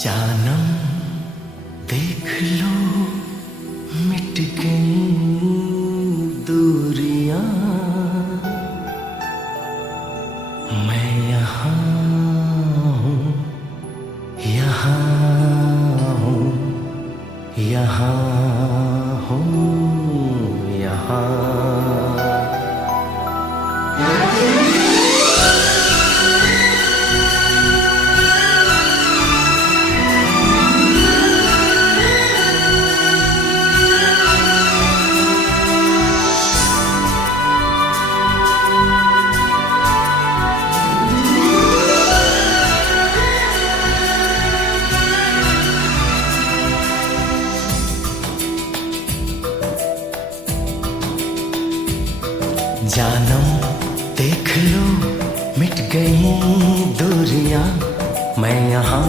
जानम देख लो मिट गई दूरियां, मैं यहाँ हूँ, यहाँ हूँ, यहाँ हूँ, यहाँ। जानम देख लो मिट गई दूरियां, मैं यहाँ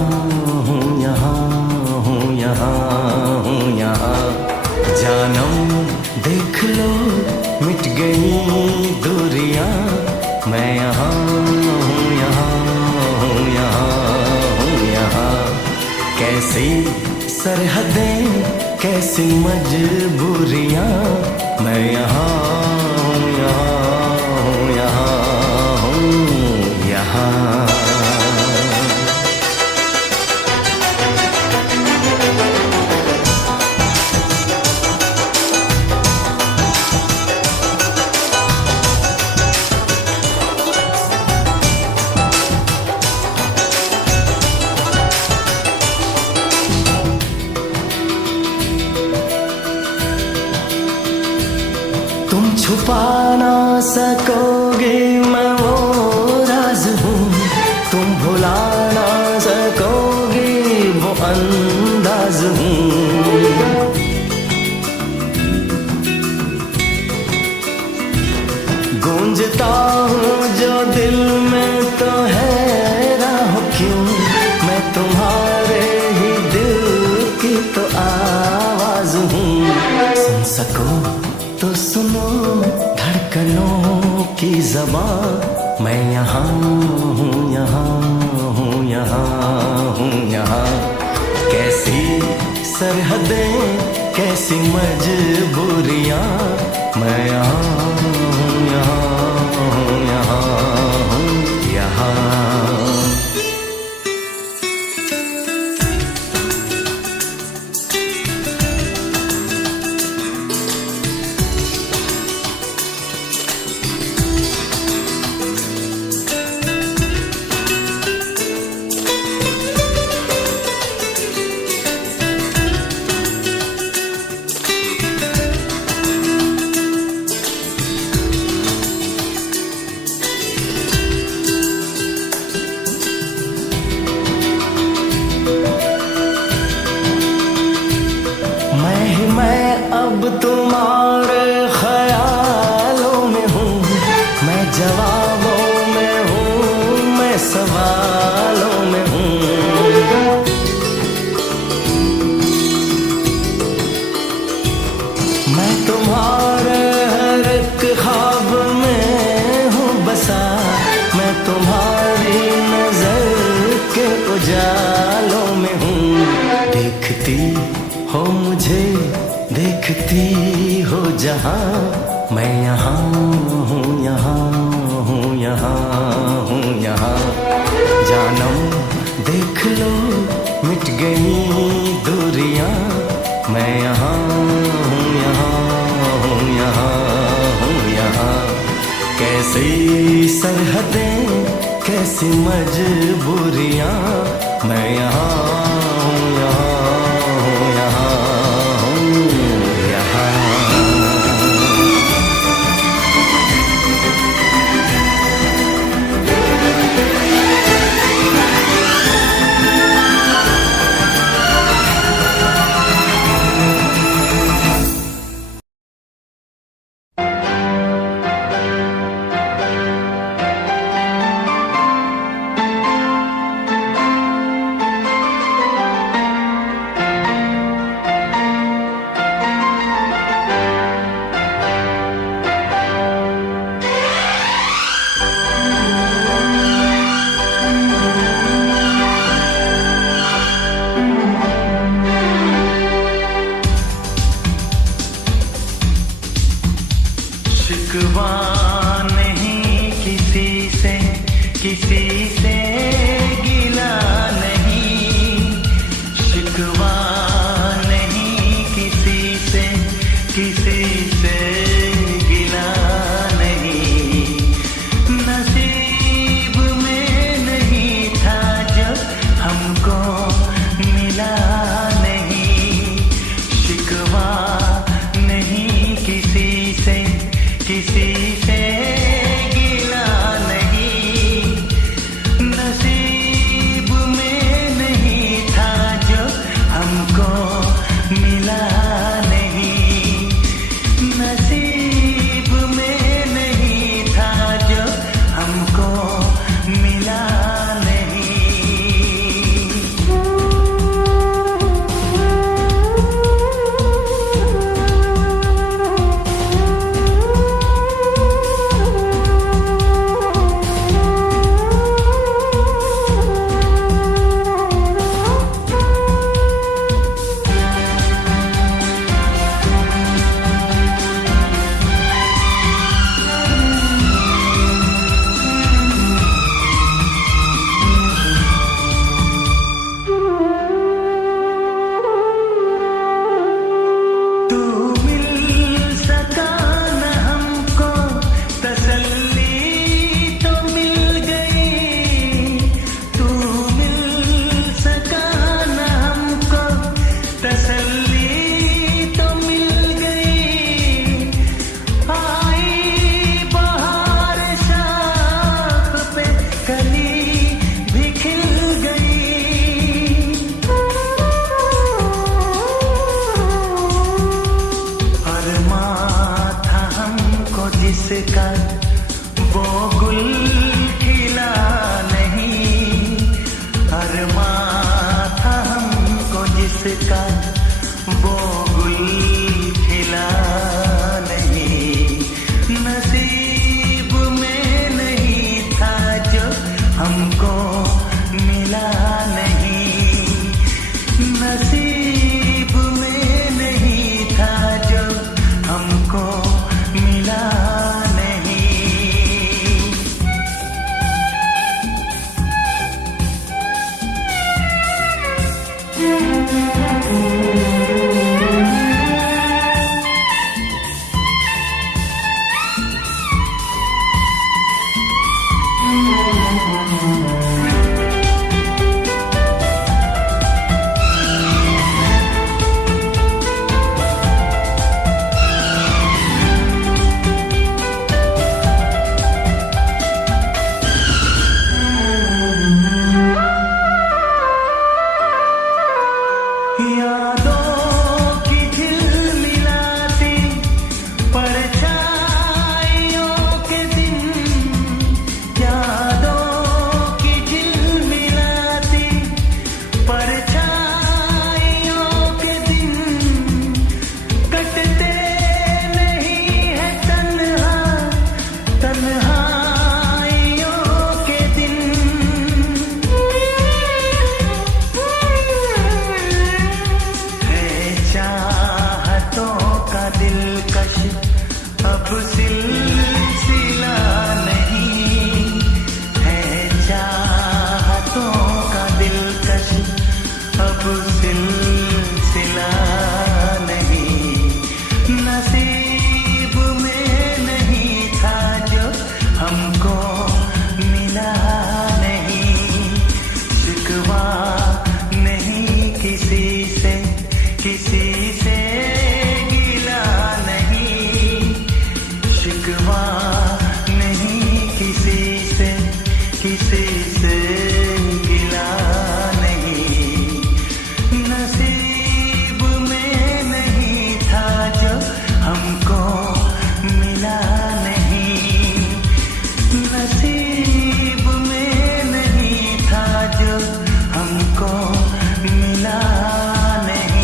हूँ, यहाँ हूँ, यहाँ हूँ, यहाँ। जानम देख लो मिट गई दूरियां, मैं यहाँ हूँ, यहाँ हूँ, यहाँ हूँ, यहाँ। कैसी सरहदें कैसी मजबूरियां, मैं यहाँ हूँ, यहाँ हूँ, यहाँ हूँ, यहाँ। तुम छुपा ना सकोगे मैं वो राज हूँ, तुम भुला ना सकोगे वो अंदाज हूँ। गूंजता हूँ जो दिल में तो है राह क्यों, मैं तुम्हारे ही दिल की तो आवाज हूँ। सुन सको तो सुनो धड़कनों की ज़बां, मैं यहाँ हूँ, यहाँ हूँ, यहाँ हूँ, यहाँ। कैसी सरहदें कैसी मजबूरियाँ, मैं यहाँ हूँ, यहाँ हूँ, यहाँ हूँ, यहाँ। मैं अब तुम्हारे ख्यालों में हूँ, मैं जवाबों में हूँ, मैं सवालों में हूँ। मैं तुम्हारे हर एक ख्वाब में हूँ बसा, मैं तुम्हारी नजर के उजालों में हूँ। देखती हो मुझे देखती हो जहाँ, मैं यहाँ हूँ, यहाँ हूँ, यहाँ हूँ, यहाँ। जानम देख लो मिट गई दूरियां, मैं यहाँ हूँ, यहाँ हूँ, यहाँ हूँ, यहाँ। कैसी सरहदें कैसी मजबूरियां, मैं यहाँ हूँ, यहाँ हूँ, यहाँ हूँ, यहाँ। किसी से गिला नहीं, नसीब में नहीं था जो हमको मिला नहीं, नसीब में नहीं था जो हमको मिला नहीं।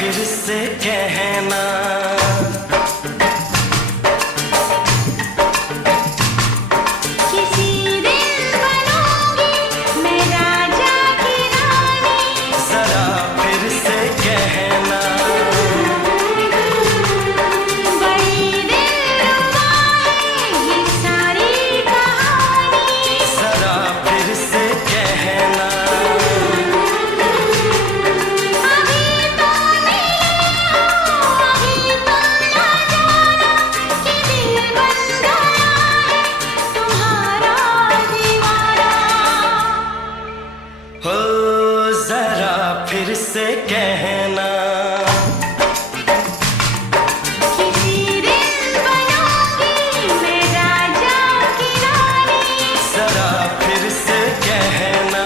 फिर से कहना। हो जरा फिर से कहना। किसी दिन बनूंगी मैं राजा की रानी। जरा फिर से कहना।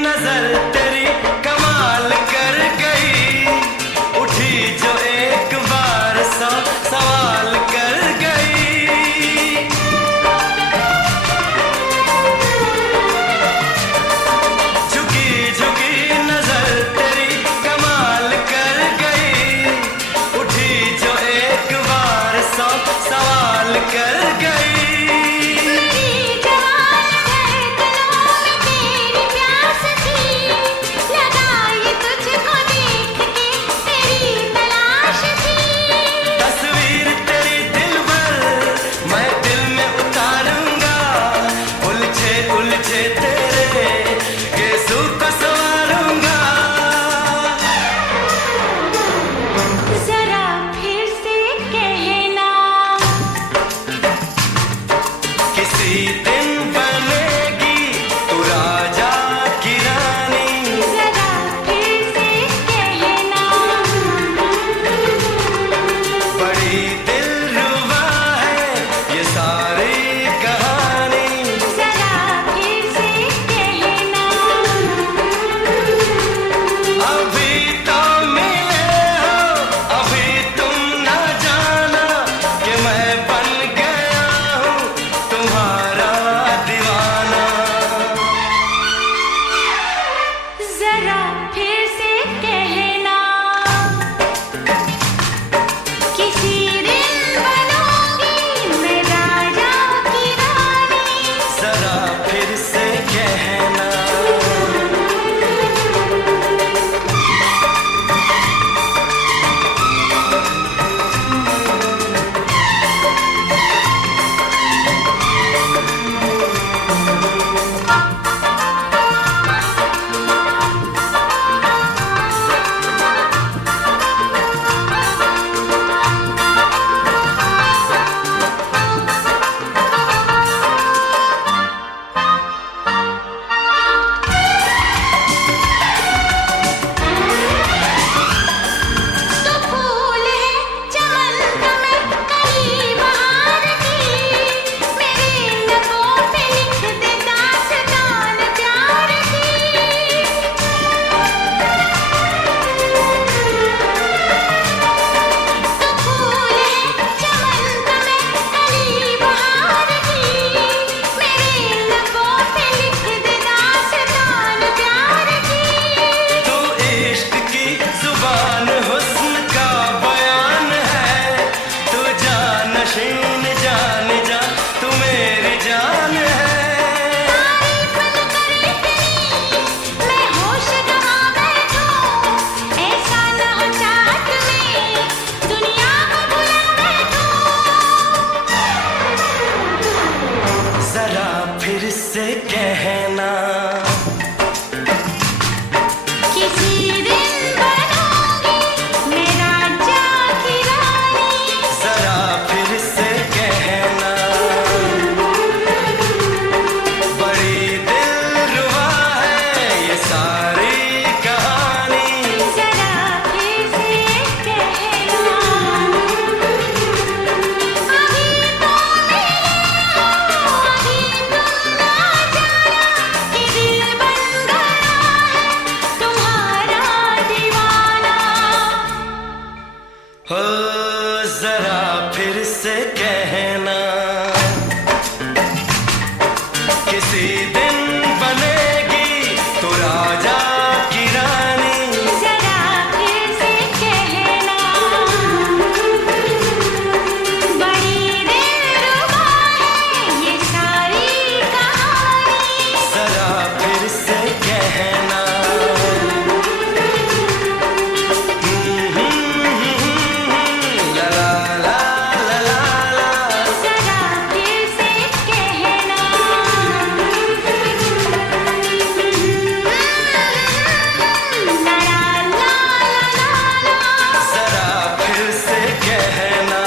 नजर तेरी कमाल कर गई, उठी जो एक बार सौ सवाल कर गई। झुकी झुकी नजर तेरी कमाल कर गई, उठी जो एक बार सौ सवाल कर गई। फिर से कहना। किसी दिन बनूंगी मैं राजा की रानी। जरा फिर से कहना। बड़ी किसी दिन बनेगी तो राजा की रानी। जरा फिर से कहना, बड़ी दिलरुबा है ये सारी कहानी। जरा फिर से कहना, ला ला ला ला ला ला। जरा फिर से कहना, ला ला ला ला ला। जरा फिर से कहना।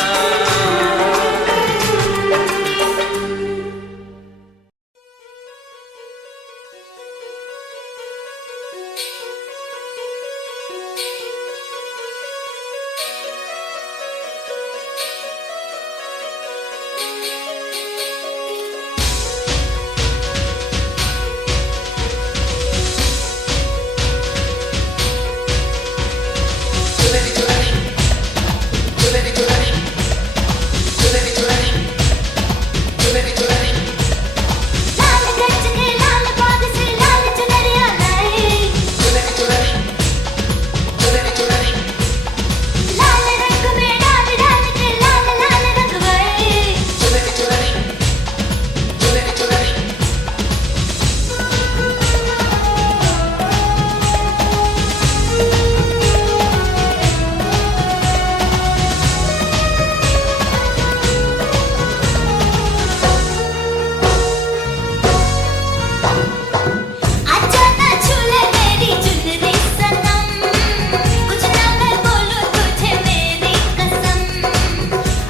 लाल गज के लाल बाग से लाल चुनरिया लाई, लाल रंग में डाल डाल के लाल लाल रंगवाई। आजा ना छूले मेरी चुनरी सनम, कुछ ना मैं बोलूं तुझे मेरी कसम।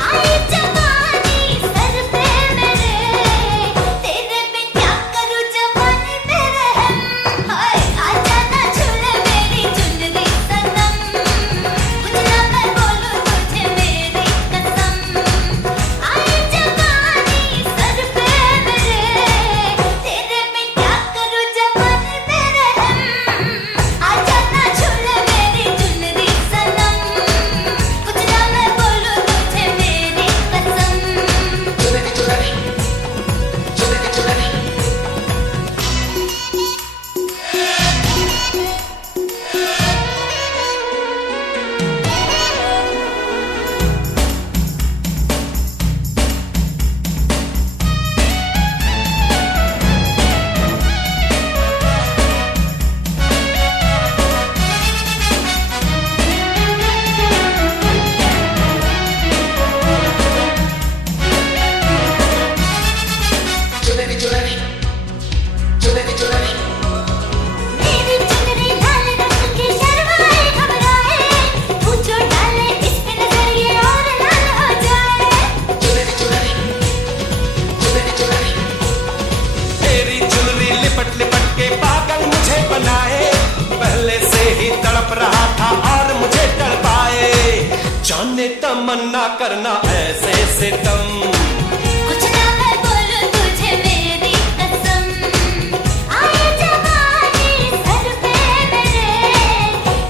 आई जवानी सर पे मेरे, तेरे पे क्या करूं जवानी मेरे हम। हाय आजा ना छूले मेरी चुनरी सनम, कुछ ना मैं बोलूं तुझे मेरी कसम। आई जवानी सर पे मेरे, तेरे पे क्या करूं जवानी मेरे हम। आजा ना छूले मेरी चुनरी सनम, कुछ ना मैं बोलूं तुझे मेरी कसम। मेरी चुनरी लाल रंग की शर्माए घबराए, पूछो डाले इस पे नजर ये और लाल हो जाए। तेरी चुनरी लिपट लिपट के पागल मुझे बनाए, पहले से ही तड़प रहा था और मुझे तड़पाए। जाने तमन्ना करना ऐसे सितम, कुछ ना मैं बोलूं तुझे मेरी कसम। आई जवानी सर पे मेरे,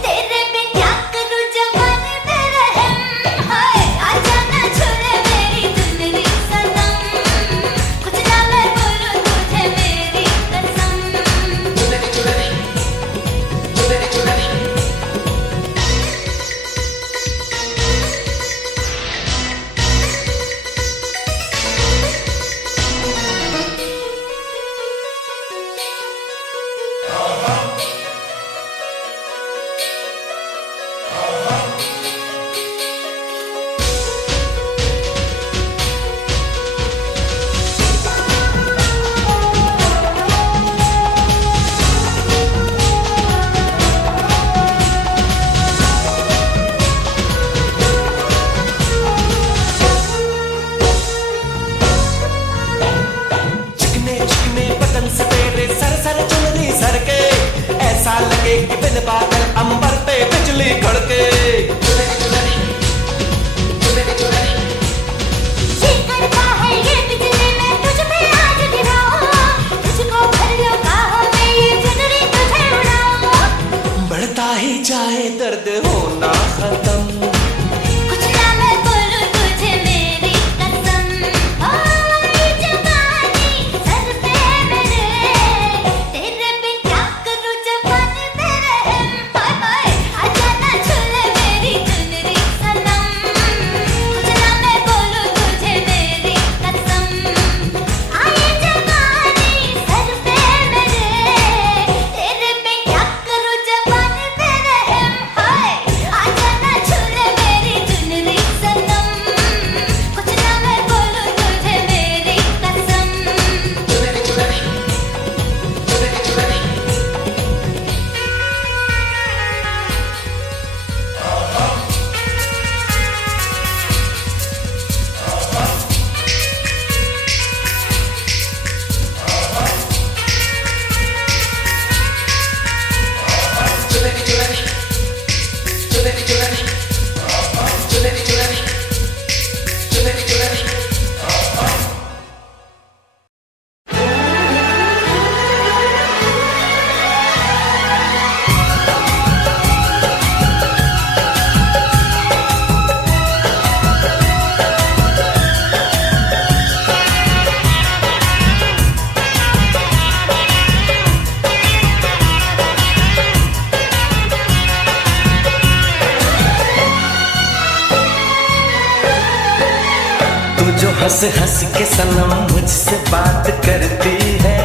तेरे पे क्या करूं जवानी मेरे हम। हाय आजा ना छूले मेरी चुनरी सनम, कुछ ना मैं बोलूं तुझे मेरी कसम। चिकने चिकने बदन से तेरे सर सर चुनरी सर के, ऐसा लगे कि बिन बादल अंबर पे बिजली कड़के। जी करता है ये बिजली में तुझ पे आज गिराऊं, तुझको भर लो काहों में ये चुनरी तुझे उड़ाऊं। बढ़ता ही जाए दर्द होना खत्म, कुछ ना मैं बोलूं तुझे मेरी कसम। ओ ये जवानी सर पे मेरे, हंस हंस के सनम मुझसे बात करती है,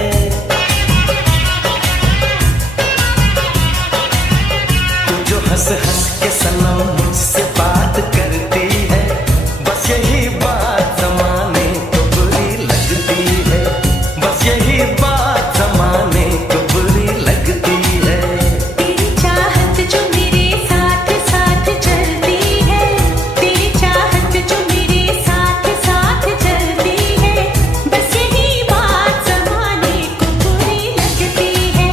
तू जो हंस हंस के सनम मुझसे बात करती है, बस यही बात ज़माने को बुरी लगती है, बस यही बात ज़माने को बुरी लगती है। तेरी चाहत जो मेरे साथ साथ चलती है, तेरी चाहत जो मेरे साथ साथ चलती है, बस यही बात ज़माने को बुरी लगती है,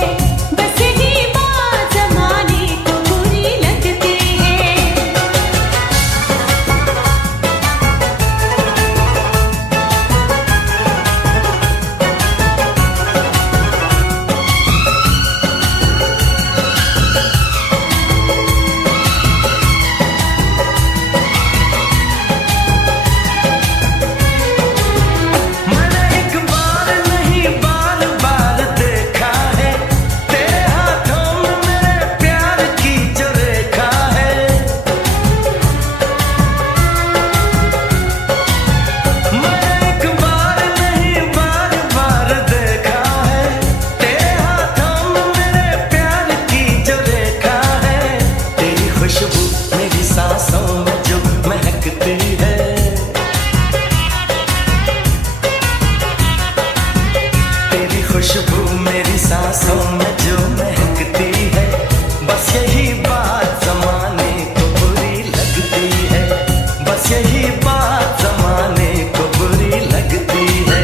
बस यही बात ज़माने को बुरी लगती है। मैंने एक बार नहीं बार बार देखा है, तेरे हाथों में मेरे प्यार की जो रेखा है। मैंने एक बार नहीं बार बार देखा है, तेरे हाथों में मेरे प्यार की जो रेखा है। तेरी खुशबू मेरी सांसों में जो महकती है, तेरी खुशबू मेरी सांसों में जो महकती है, बस यही बात ज़माने को बुरी लगती है, बस यही बात ज़माने को बुरी लगती है।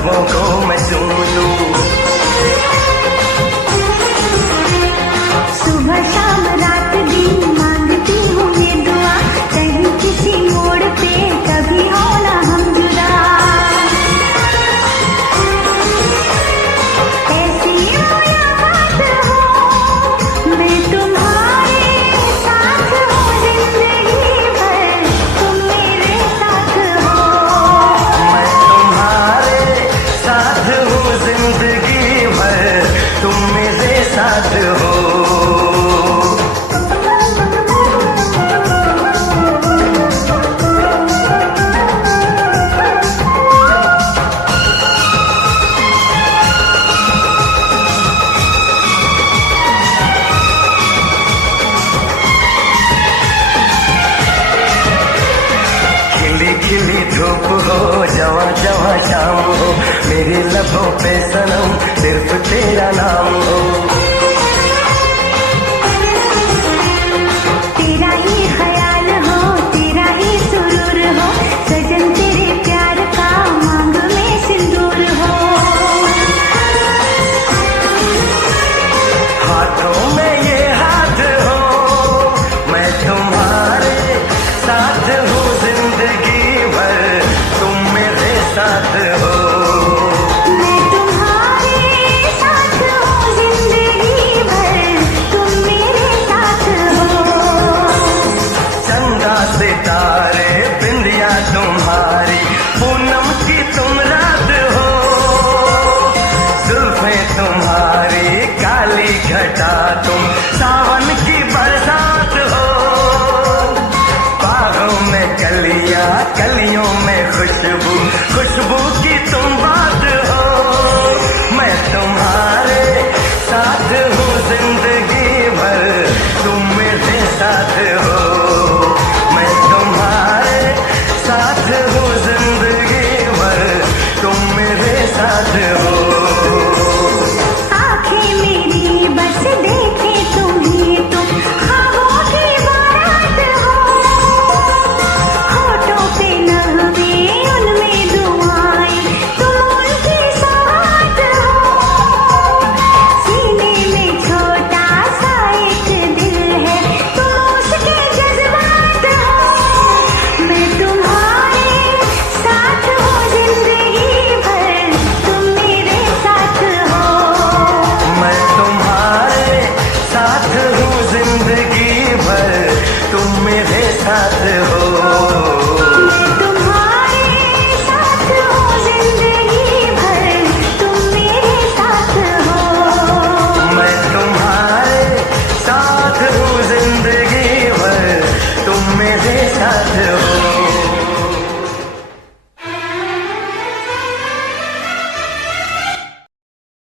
लबों को मैं चूम लूं। सुबह शाम रात दिन मांगती हूँ ये दुआ, कहीं किसी मोड़ पे कभी हो ना हम जुदा। ऐसी मुलाकात हो मैं तुम्हारे साथ हूँ जिंदगी भर, तुम मेरे साथ हो। मैं तुम्हारे साथ हूँ जिंदगी भर, तुम मेरे साथ हो। खिली खिली धूप हो, जवा जवा शाम हो, मेरे लबों पे सनम सिर्फ तेरा नाम हो। तेरा ही ख्याल हो, तेरा ही सुरूर हो, सजन तेरे प्यार का मांग में सिंदूर हो। हाथों में ये हाथ हो, मैं तुम्हारे साथ हूँ जिंदगी भर, तुम मेरे साथ हो। मैं तुम्हारे साथ हूँ जिंदगी भर, तुम मेरे साथ हो। चंदा सितारे बिंदिया तुम्हारी, पूनम की तुम रात हो। जुल्फें तुम्हारी काली घटा तुम,